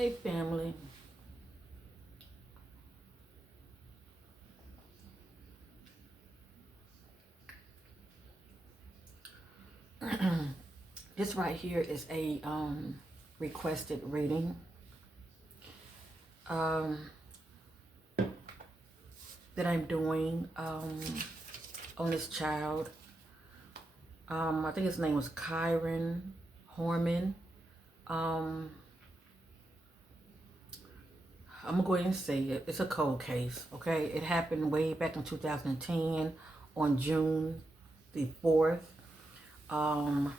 Hey family. This right here is a requested reading um, that I'm doing on this child. I think his name was Kyron Horman. I'm gonna go ahead and say it. It's a cold case, okay? It happened way back in 2010 on June the 4th. Kyron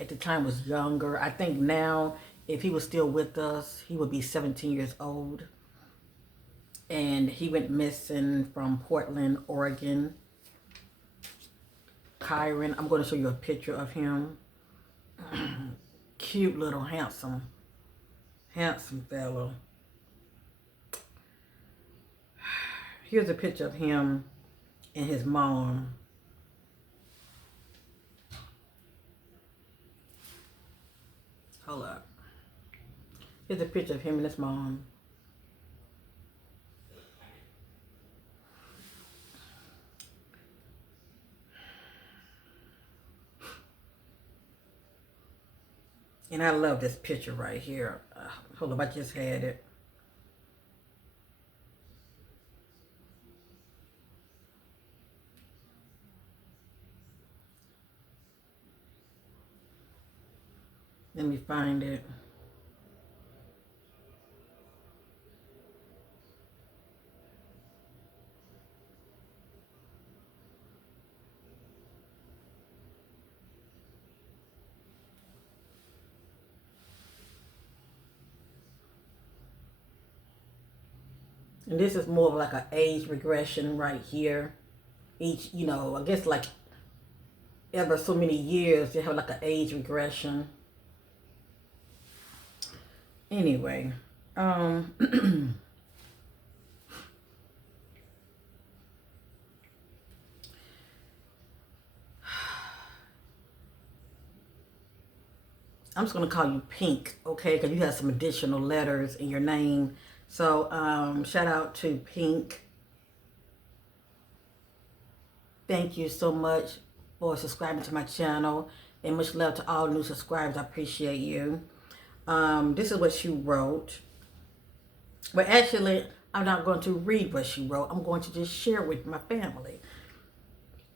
at the time was younger. I think now, if he was still with us, he would be 17 years old. And he went missing from Portland, Oregon. Kyron, I'm going to show you a picture of him. Cute little handsome fellow. Here's a picture of him and his mom. Hold up. Here's a picture of him and his mom. And I love this picture right here. Hold up, I just had it. Let me find it. And this is more of like an age regression right here. Each, I guess like ever so many years, they have like an age regression. Anyway, I'm just going to call you Pink, okay? Because you have some additional letters in your name. So, shout out to Pink. Thank you so much for subscribing to my channel. And much love to all new subscribers. I appreciate you. This is what she wrote. But actually, I'm not going to read what she wrote. I'm going to just share with my family.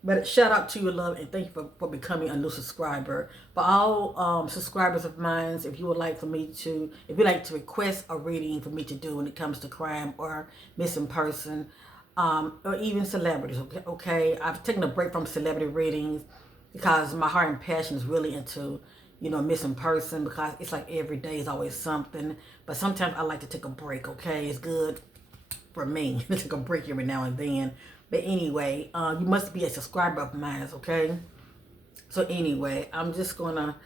But shout out to you, love, and thank you for becoming a new subscriber. For all subscribers of mine, if you would like for me to, if you'd like to request a reading for me to do when it comes to crime or missing person, or even celebrities, okay? I've taken a break from celebrity readings because my heart and passion is really into, missing person, because it's like every day is always something. But sometimes I like to take a break, okay? It's good for me to take a break every now and then. But anyway, you must be a subscriber of mine, okay? So anyway, I'm just gonna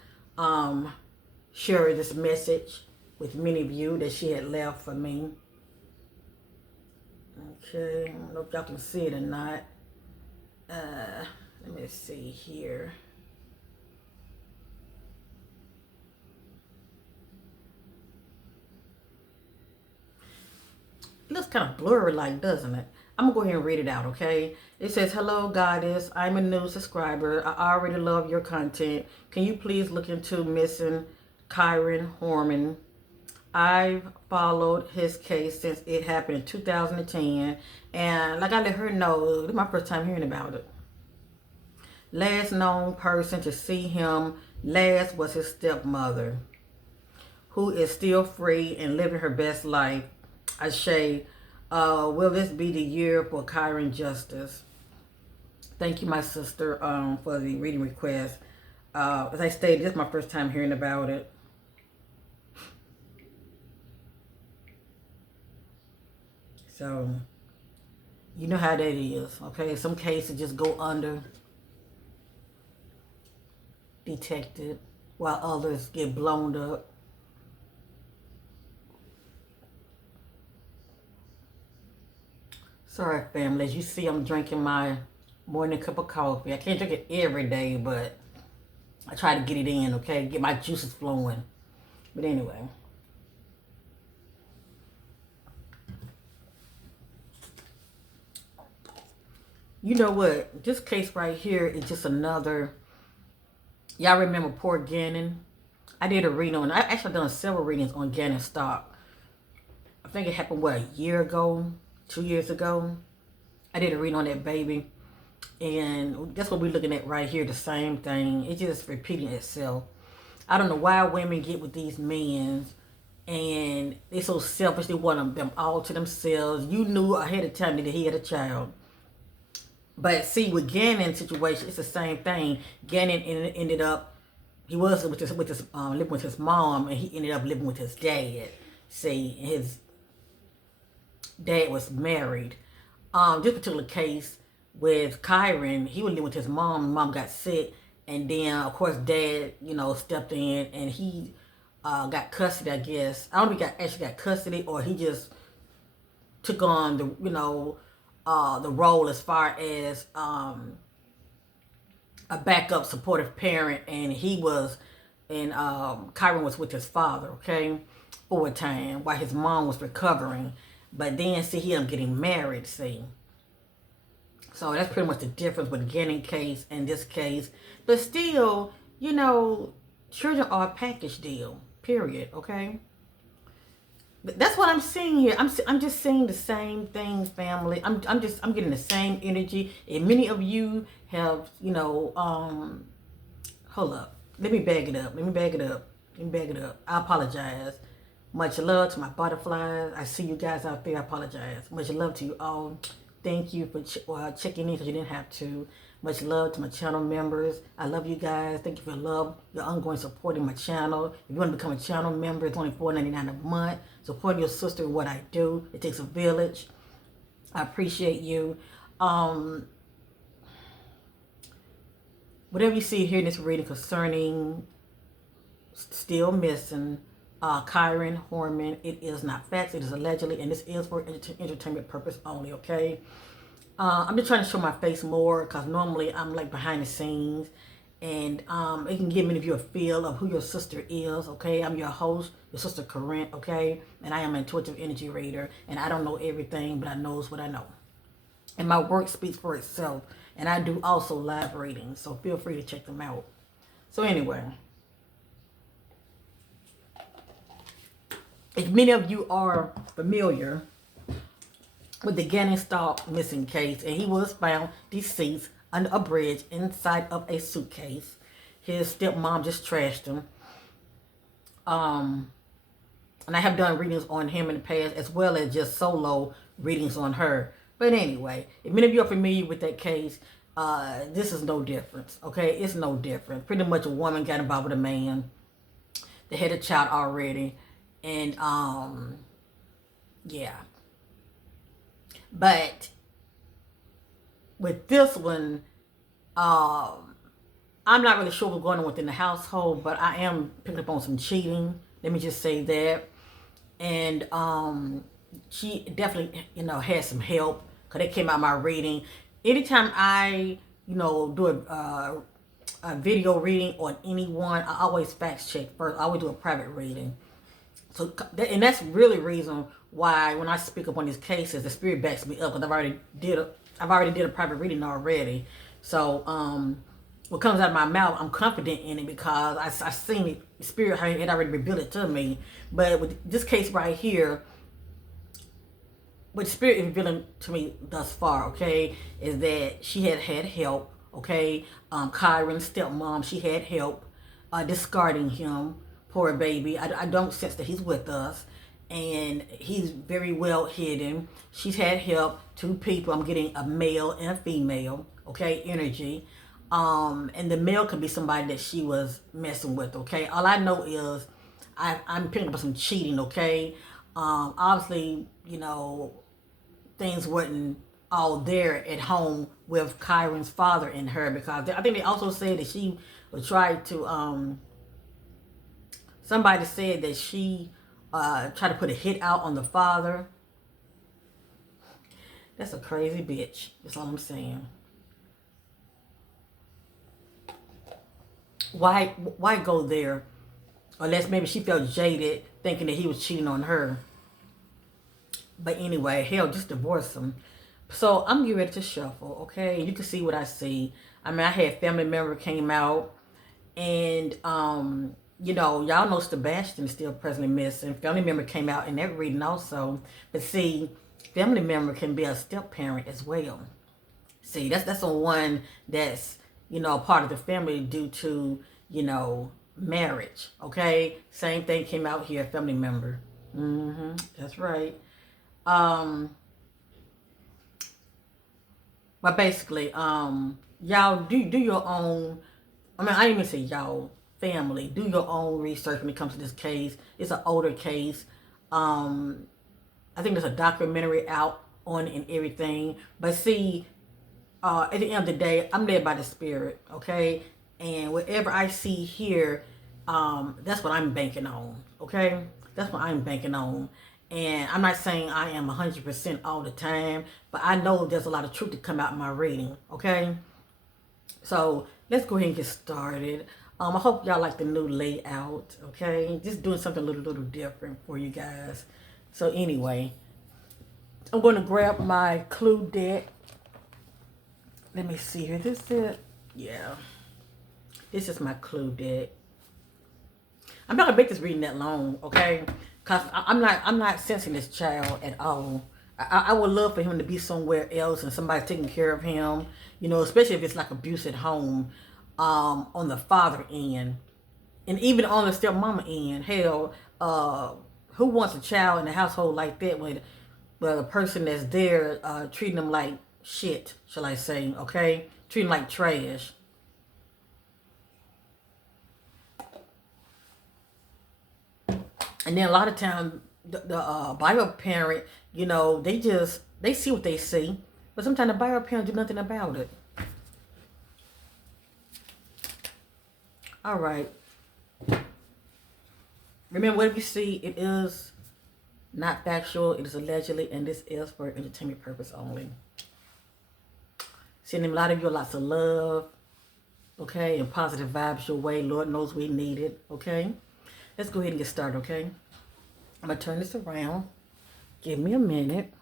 share this message with many of you that she had left for me. Okay, I don't know if y'all can see it or not. Let me see here. It looks kind of blurry like, doesn't it? I'm going to go ahead and read it out, okay? It says, hello, goddess. I'm a new subscriber. I already love your content. Can you please look into missing Kyron Horman? I've followed his case since it happened in 2010. And like I let her know, this is my first time hearing about it. Last known person to see him last was his stepmother, who is still free and living her best life. Ashe, will this be the year for Kyron justice? Thank you, my sister, for the reading request. As I stated, this is my first time hearing about it. So, you know how that is, okay? Some cases just go under detected while others get blown up. Sorry, family. As you see, I'm drinking my morning cup of coffee. I can't drink it every day, but I try to get it in, okay? Get my juices flowing. But anyway. You know what? This case right here is just another. Y'all remember poor Gannon? I did a reading on. I actually done several readings on Gannon stock. I think it happened what, a year ago, 2 years ago. I did a reading on that baby, and that's what we're looking at right here. The same thing. It's just repeating itself. I don't know why women get with these men, and they're so selfish. They want them all to themselves. You knew ahead of time that he had a child. But see, with Gannon's situation, it's the same thing. Gannon ended up, he was living with his mom, and he ended up living with his dad. See, his dad was married. This particular case with Kyron, he was living with his mom. Mom got sick, and then of course Dad, stepped in, and he got custody. I guess I don't know if he actually got custody, or he just took on the role as far as a backup supportive parent, and Kyron was with his father, okay, for a time while his mom was recovering. But then see, he ended up getting married, see. So that's pretty much the difference with the Gannon case and this case. But still, children are a package deal, period, okay? That's what I'm seeing here. I'm just seeing the same things, family. I'm getting the same energy. And many of you have, hold up. Let me bag it up. I apologize. Much love to my butterflies. I see you guys out there. I apologize. Much love to you all. Thank you for checking in, because you didn't have to. Much love to my channel members. I love you guys. Thank you for your love, your ongoing support in my channel. If you want to become a channel member, it's only $4.99 a month. Supporting your sister in what I do. It takes a village. I appreciate you. Whatever you see here in this reading concerning still missing KRYON, Horman, it is not facts. It is allegedly, and this is for entertainment purpose only, okay? I'm just trying to show my face more, because normally I'm like behind the scenes, and it can give many of you a feel of who your sister is, okay? I'm your host, your sister KRYON, okay? And I am an intuitive energy reader, and I don't know everything, but I knows what I know. And my work speaks for itself, and I do also live readings, so feel free to check them out. So anyway, if many of you are familiar with the Gannon stock missing case, and he was found deceased under a bridge inside of a suitcase. His stepmom just trashed him. And I have done readings on him in the past, as well as just solo readings on her. But anyway, if many of you are familiar with that case, this is no difference, okay? It's no different. Pretty much a woman got involved with a man. They had a child already. And, yeah. But with this one, I'm not really sure what's going on within the household, but I am picking up on some cheating. Let me just say that. And she definitely, had some help, because they came out of my reading. Anytime I, do a video reading on anyone, I always fact check first. I always do a private reading. So, and that's really the reason why when I speak up on these cases, the spirit backs me up, because I've already did a private reading already. So what comes out of my mouth, I'm confident in it, because I seen it. The spirit had already revealed it to me. But with this case right here, what the spirit is revealing to me thus far, okay, is that she had help, okay. KRYON's stepmom, she had help discarding him. Poor baby. I don't sense that he's with us, and he's very well hidden. She's had help, 2 people. I'm getting a male and a female, okay, energy. And the male could be somebody that she was messing with, okay. All I know is I'm picking up some cheating, okay. Obviously, things wasn't all there at home with KRYON's father and her, because I think they also said that she would try to somebody said that she tried to put a hit out on the father. That's a crazy bitch. That's all I'm saying. Why go there? Unless maybe she felt jaded thinking that he was cheating on her. But anyway, hell, just divorce him. So I'm getting ready to shuffle, okay? You can see what I see. I mean, I had family member came out, and you know, y'all know Sebastian is still presently missing. Family member came out in that reading also. But see, family member can be a step parent as well. See, that's the one that's, you know, part of the family due to, you know, marriage. Okay, same thing came out here, family member. That's right. Um, but basically, y'all do your own. I mean, I didn't even say y'all family. Do your own research when it comes to this case. It's an older case. Um, I think there's a documentary out on it and everything. But see, at the end of the day, I'm led by the spirit, okay? And whatever I see here, that's what I'm banking on, okay? That's what I'm banking on. And I'm not saying I am 100% all the time, but I know there's a lot of truth to come out in my reading, okay? So let's go ahead and get started. I hope y'all like the new layout, okay? Just doing something a little different for you guys. So anyway, I'm going to grab my clue deck. Let me see here. This is it. Yeah. This is my clue deck. I'm not gonna make this reading that long, okay? Cause I'm not sensing this child at all. I would love for him to be somewhere else and somebody taking care of him. You know, especially if it's like abuse at home, on the father end, and even on the stepmama end. Hell, who wants a child in a household like that when the person that's there treating them like shit, shall I say, okay? Treating like trash. And then a lot of times, the bio parent, you know, they see what they see. But sometimes the bio parent do nothing about it. All right. Remember, whatever you see, it is not factual. It is allegedly, and this is for entertainment purpose only. Sending a lot of you lots of love, okay, and positive vibes your way. Lord knows we need it, okay? Let's go ahead and get started, okay? I'm going to turn this around. Give me a minute.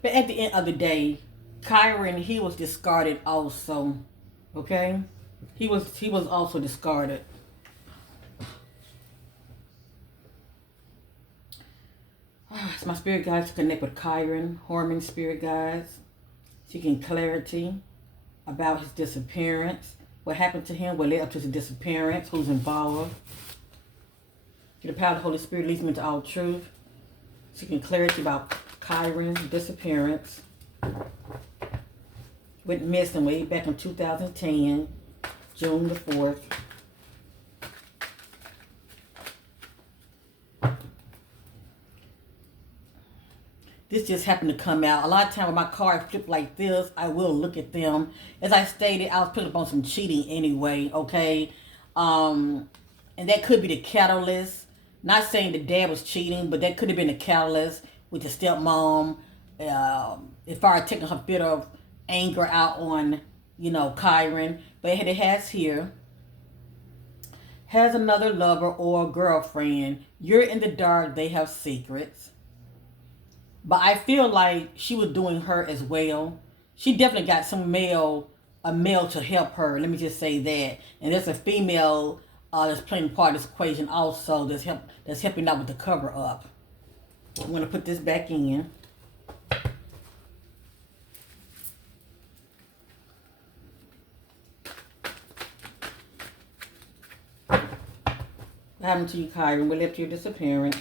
But at the end of the day, Kyron, he was discarded also. Okay? He was also discarded. It's my spirit guides to connect with Kyron, Horman spirit guides, seeking clarity about his disappearance. What happened to him? What led up to his disappearance? Who's involved? The power of the Holy Spirit leads me to all truth. Seeking clarity about Kyron's disappearance. Went missing way back in 2010, June the 4th. This just happened to come out. A lot of times when my cards flip like this, I will look at them. As I stated, I was put up on some cheating anyway, okay? And that could be the catalyst. Not saying the dad was cheating, but that could have been the catalyst with the stepmom. As far as taking her bit of anger out on, you know, Kyron. But it has here, has another lover or girlfriend. You're in the dark, they have secrets. But I feel like she was doing her as well. She definitely got a male to help her. Let me just say that. And there's a female that's playing part of this equation also that's helping out with the cover up. I'm going to put this back in. What happened to you, Kyron? What led to your disappearance?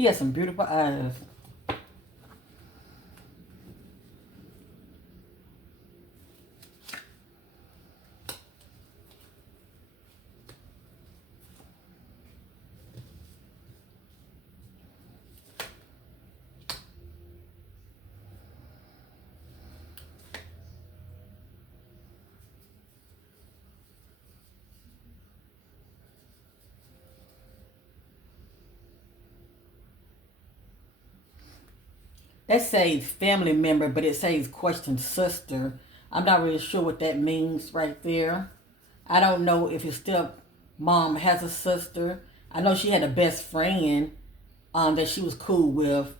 He has some beautiful eyes. That says family member, but it says question sister. I'm not really sure what that means right there. I don't know if his stepmom has a sister. I know she had a best friend that she was cool with.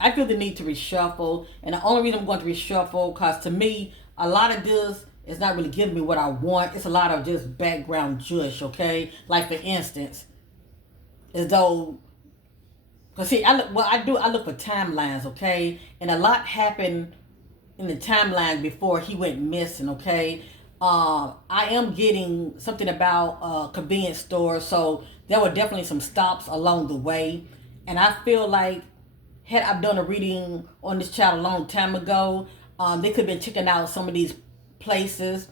I feel the need to reshuffle, and the only reason I'm going to reshuffle, because to me, a lot of this is not really giving me what I want. It's a lot of just background jush, okay? Like for instance, as though, cause see, I look for timelines, okay? And a lot happened in the timeline before he went missing, okay? I am getting something about convenience store, so there were definitely some stops along the way, and I feel like had I done a reading on this channel a long time ago, they could have been checking out some of these places,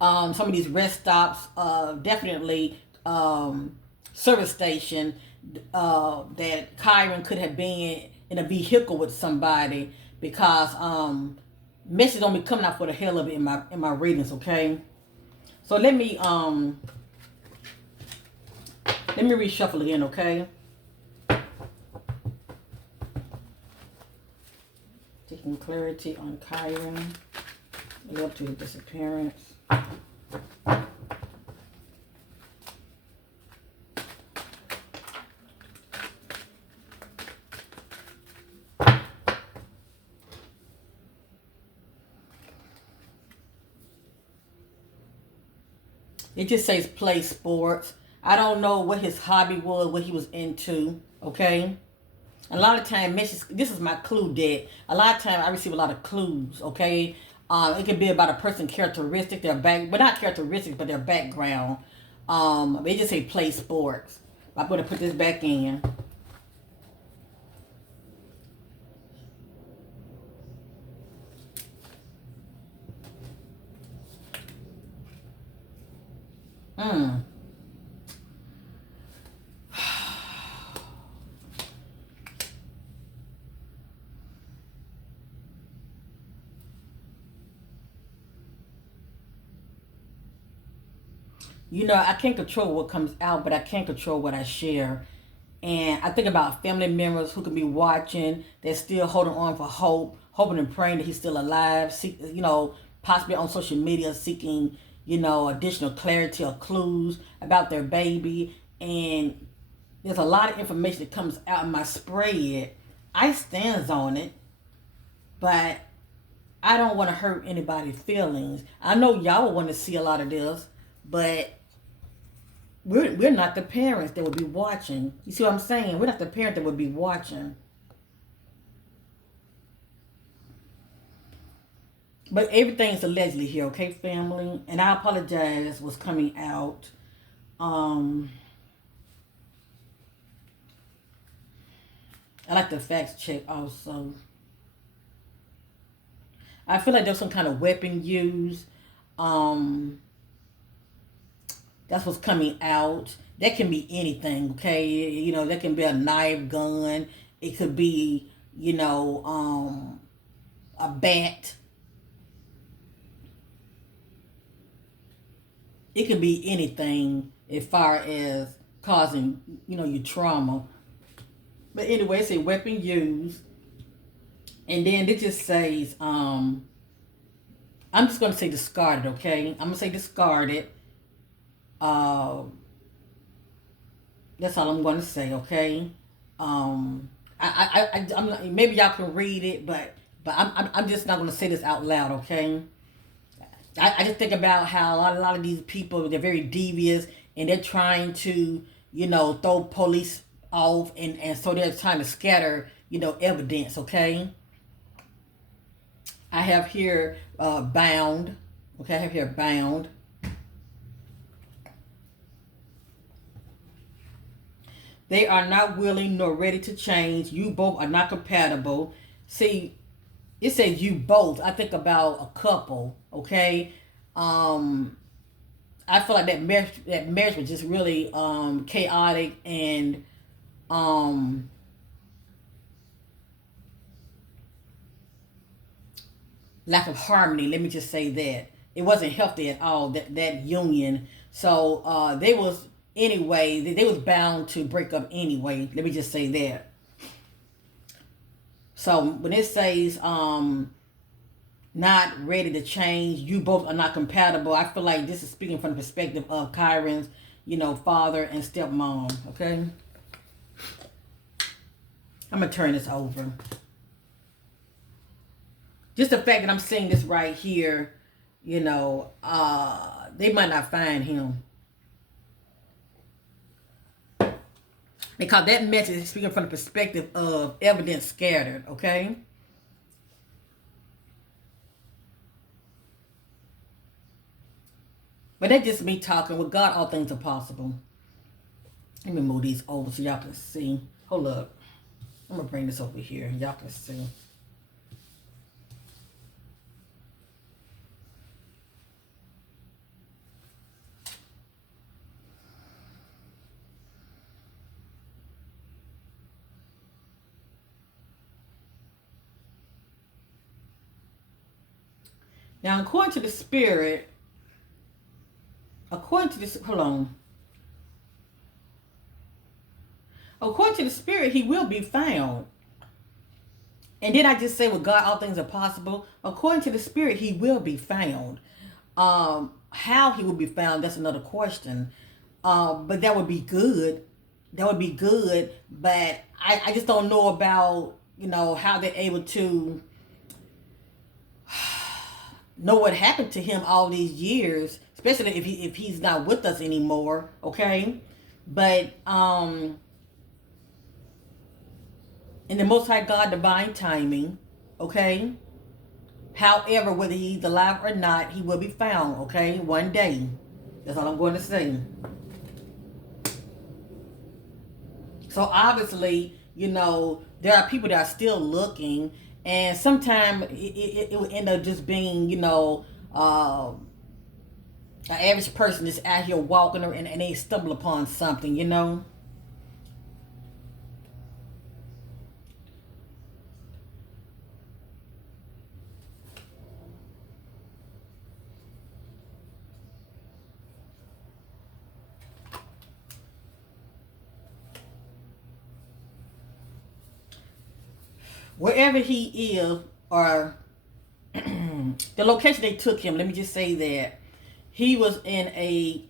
some of these rest stops, definitely service station that KRYON could have been in a vehicle with somebody, because messages don't be coming out for the hell of it in my readings, okay? So let me reshuffle again, okay? Taking clarity on KRYON. Up to his disappearance. It just says play sports. I don't know what his hobby was, what he was into, okay? A lot of time, this is my clue deck. A lot of time I receive a lot of clues, okay? It can be about a person's characteristic, but not characteristics, but their background. They just say play sports. I'm going to put this back in. You know, I can't control what comes out, but I can control what I share. And I think about family members who could be watching, they're still holding on for hope, hoping and praying that he's still alive, possibly on social media seeking, additional clarity or clues about their baby. And there's a lot of information that comes out in my spread. I stands on it, but I don't want to hurt anybody's feelings. I know y'all want to see a lot of this, but we're not the parents that would be watching. You see what I'm saying? We're not the parent that would be watching. But everything's allegedly here, okay, family? And I apologize what's coming out. I like the facts check also. I feel like there's some kind of weapon used. That's what's coming out. That can be anything, okay? That can be a knife, gun. It could be, a bat. It could be anything as far as causing, your trauma. But anyway, it's a weapon used. And then it just says, I'm just going to say discarded, okay? I'm going to say discarded. That's all I'm going to say, okay? I'm maybe y'all can read it, but I'm just not going to say this out loud, okay? I just think about how a lot of these people, they're very devious, and they're trying to, throw police off, and so they're trying to scatter, evidence, okay? I have here bound, okay? I have here bound. They are not willing nor ready to change. You both are not compatible. See, it says you both. I think about a couple, okay? I feel like that marriage was just really chaotic and um lack of harmony. Let me just say that. It wasn't healthy at all, that union. So they was anyway, they was bound to break up anyway. Let me just say that. So when it says not ready to change, you both are not compatible, I feel like this is speaking from the perspective of Kyron's, father and stepmom. Okay, I'm gonna turn this over. Just the fact that I'm seeing this right here, they might not find him. Because that message is speaking from the perspective of evidence scattered, okay? But that's just me talking. With God, all things are possible. Let me move these over so y'all can see. Hold up. I'm going to bring this over here. Y'all can see. Now, according to the spirit, according to this, hold on. According to the spirit, he will be found. And did I just say with God, all things are possible? According to the spirit, he will be found. How he will be found, that's another question. But that would be good. That would be good. But I just don't know about, how they're able to know what happened to him all these years, especially if he's not with us anymore, okay? But in the Most High God divine timing, okay? However, whether he's alive or not, he will be found, okay? One day. That's all I'm going to say. So obviously, there are people that are still looking, and sometimes it will end up just being, an average person that's out here walking and they stumble upon something. Wherever he is, or the location they took him, let me just say that he was in a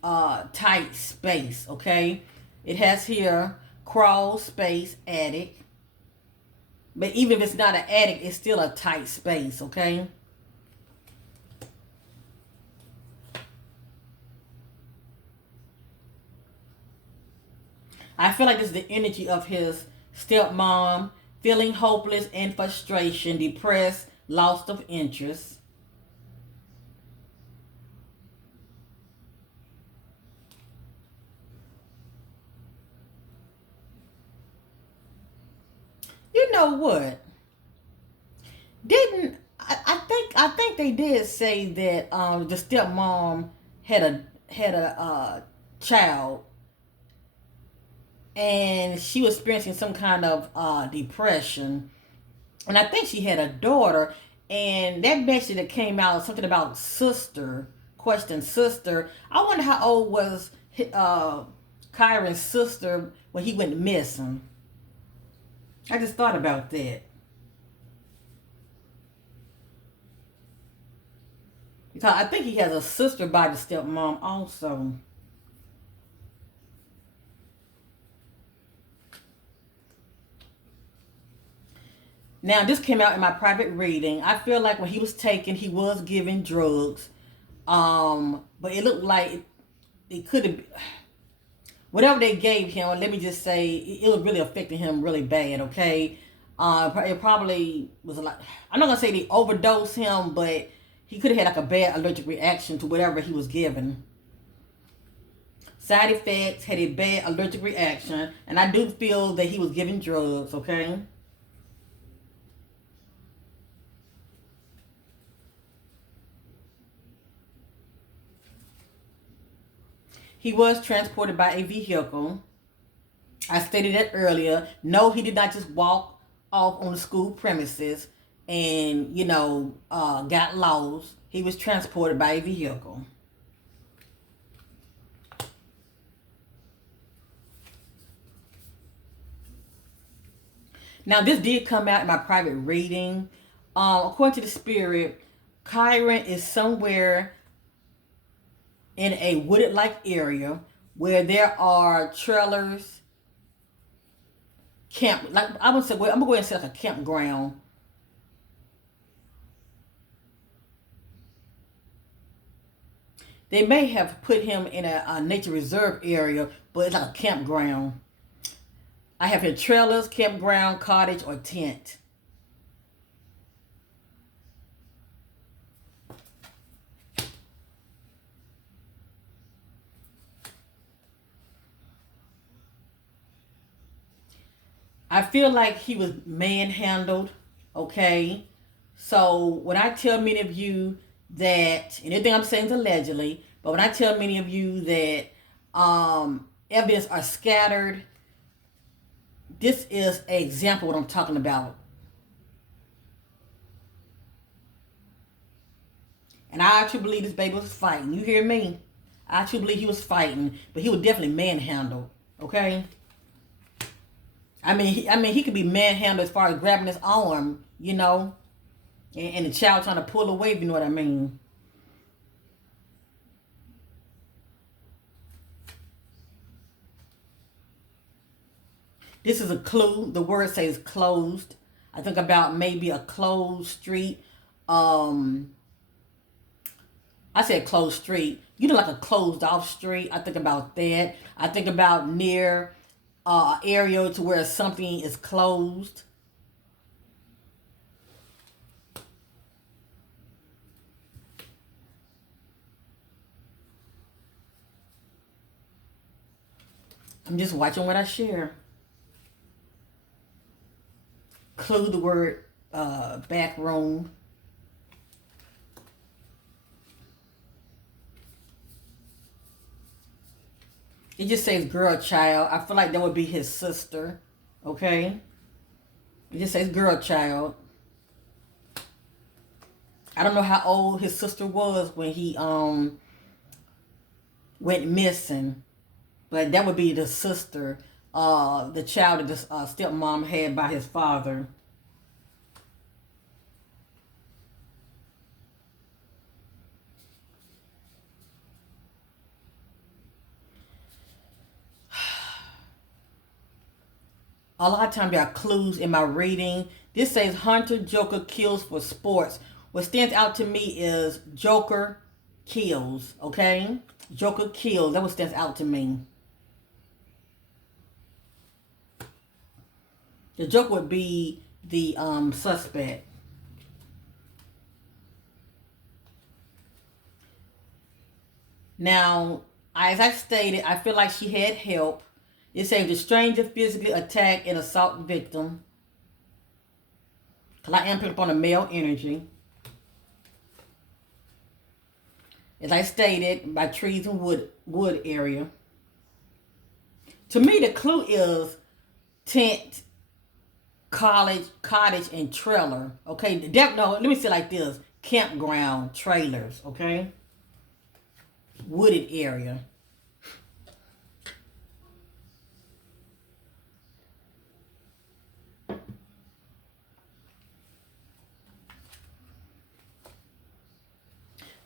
tight space, okay? It has here crawl space attic. But even if it's not an attic, it's still a tight space, okay? I feel like this is the energy of his stepmom, feeling hopeless and frustration, depressed, loss of interest. You know what? Didn't I think they did say that the stepmom had a child, and she was experiencing some kind of depression, and I think she had a daughter, and that message that came out, something about sister, question sister. I wonder how old was Kyron's sister when he went missing. I just thought about that. Because I think he has a sister by the stepmom also. Now, this came out in my private reading. I feel like when he was taken, he was given drugs. But it looked like it could have, whatever they gave him, let me just say, it was really affecting him really bad, okay? It probably was like, I'm not going to say they overdosed him, but he could have had like a bad allergic reaction to whatever he was given. side effects, had a bad allergic reaction, and I do feel that he was given drugs, okay? He was transported by a vehicle. I stated that earlier. No, he did not just walk off on the school premises and, got lost. He was transported by a vehicle. Now, this did come out in my private reading. According to the spirit, KRYON is somewhere in a wooded-like area where there are trailers, camp. Like I'm gonna say, well, I'm gonna go ahead and say like a campground. They may have put him in a nature reserve area, but it's like a campground. I have here trailers, campground, cottage, or tent. I feel like he was manhandled, okay? So when I tell many of you that, and everything I'm saying is allegedly, but when I tell many of you that evidence are scattered, this is an example of what I'm talking about. And I actually believe this baby was fighting. You hear me? I actually believe he was fighting, but he was definitely manhandled, okay? He could be manhandled as far as grabbing his arm, and the child trying to pull away, if you know what I mean. This is a clue. The word says closed. I think about maybe a closed street. I said closed street. Like a closed off street. I think about that. I think about near area to where something is closed. I'm just watching what I share. Clue, the word back room. It just says girl child. I feel like that would be his sister. Okay? It just says girl child. I don't know how old his sister was when he went missing. But that would be the sister, the child that the stepmom had by his father. A lot of times there are clues in my reading. This says Hunter Joker kills for sports. What stands out to me is Joker kills, okay? Joker kills. That what stands out to me. The Joker would be the suspect. Now, as I stated, I feel like she had help. It says the stranger physically attacked and assault victim. Because I am picking up on the male energy. As I stated, by trees and wood area. To me, the clue is tent, cottage, and trailer. Okay, no, let me say it like this: campground, trailers. Okay, wooded area.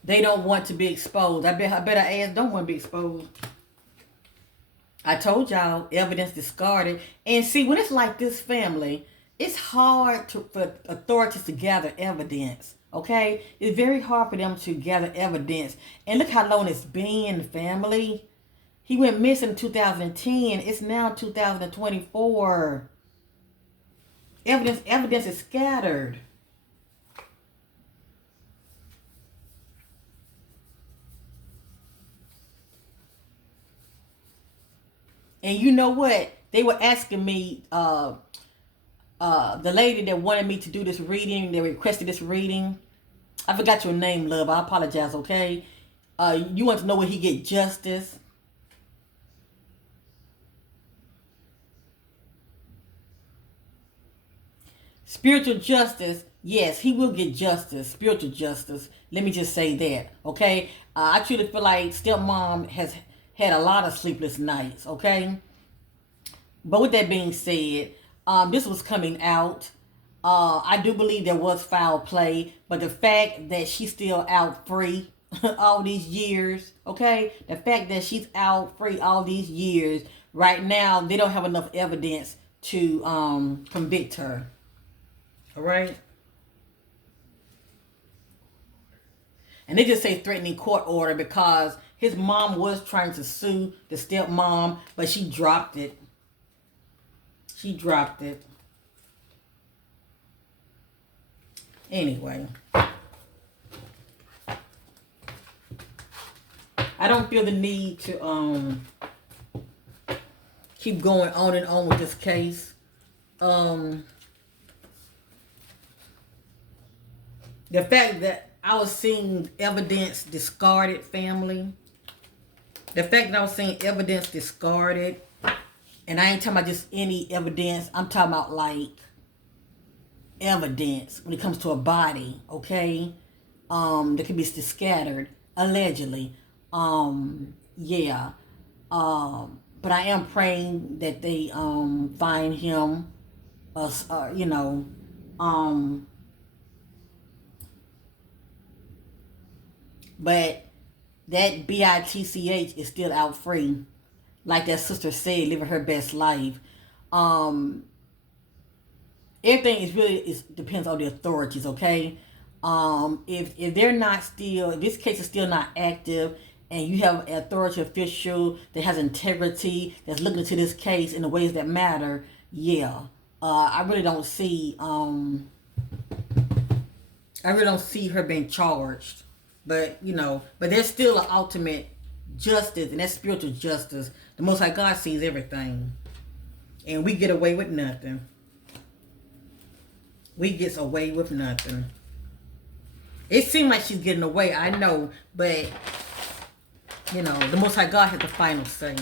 They don't want to be exposed. I bet our ass don't want to be exposed. I told y'all, evidence discarded. And see, when it's like this, family, it's hard for authorities to gather evidence. Okay? It's very hard for them to gather evidence. And look how long it's been, family. He went missing in 2010. It's now 2024. Evidence is scattered. And you know what? They were asking me, the lady that wanted me to do this reading, they requested this reading. I forgot your name, love. I apologize, okay? You want to know where he get justice? Spiritual justice, yes, he will get justice, spiritual justice. Let me just say that, okay? I truly feel like stepmom has had a lot of sleepless nights, okay? But with that being said, this was coming out. I do believe there was foul play, but the fact that she's still out free all these years, okay? The fact that she's out free all these years, right now, they don't have enough evidence to convict her. All right. And they just say threatening court order because his mom was trying to sue the stepmom, but she dropped it. She dropped it. Anyway. I don't feel the need to keep going on and on with this case. The fact that I was seeing evidence discarded, family. The fact that I was seeing evidence discarded. And I ain't talking about just any evidence. I'm talking about like evidence when it comes to a body, okay? That could be scattered, allegedly. Yeah. But I am praying that they find him, you know, but that bitch is still out free. Like that sister said, living her best life. Everything is depends on the authorities, okay? If they're not still, if this case is still not active, and you have an authority official that has integrity, that's looking into this case in the ways that matter, yeah. I really don't see her being charged. But, you know, but there's still an ultimate justice, and that's spiritual justice. The Most High God sees everything. And we get away with nothing. We get away with nothing. It seems like she's getting away, I know, but, you know, the Most High God has the final say.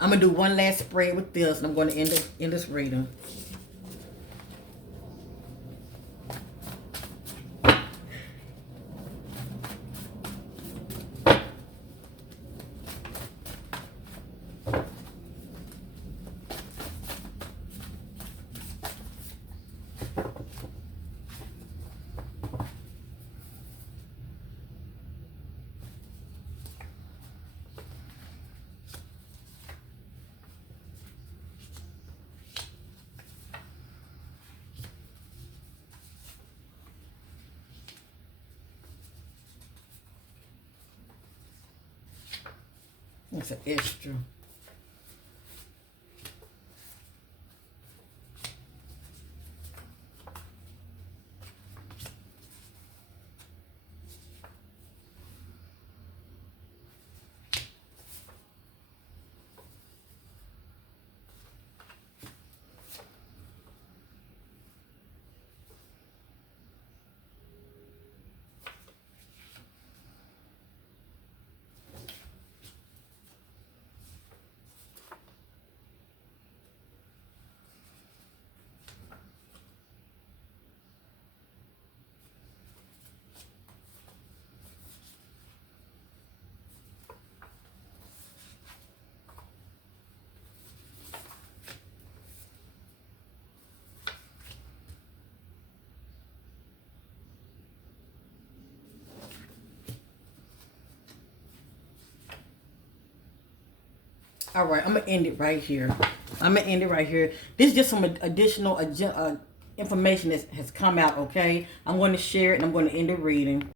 I'm going to do one last spread with this, and I'm going to end this reading. It's an extra. All right, I'm going to end it right here. This is just some additional information that has come out, okay? I'm going to share it, and I'm going to end the reading.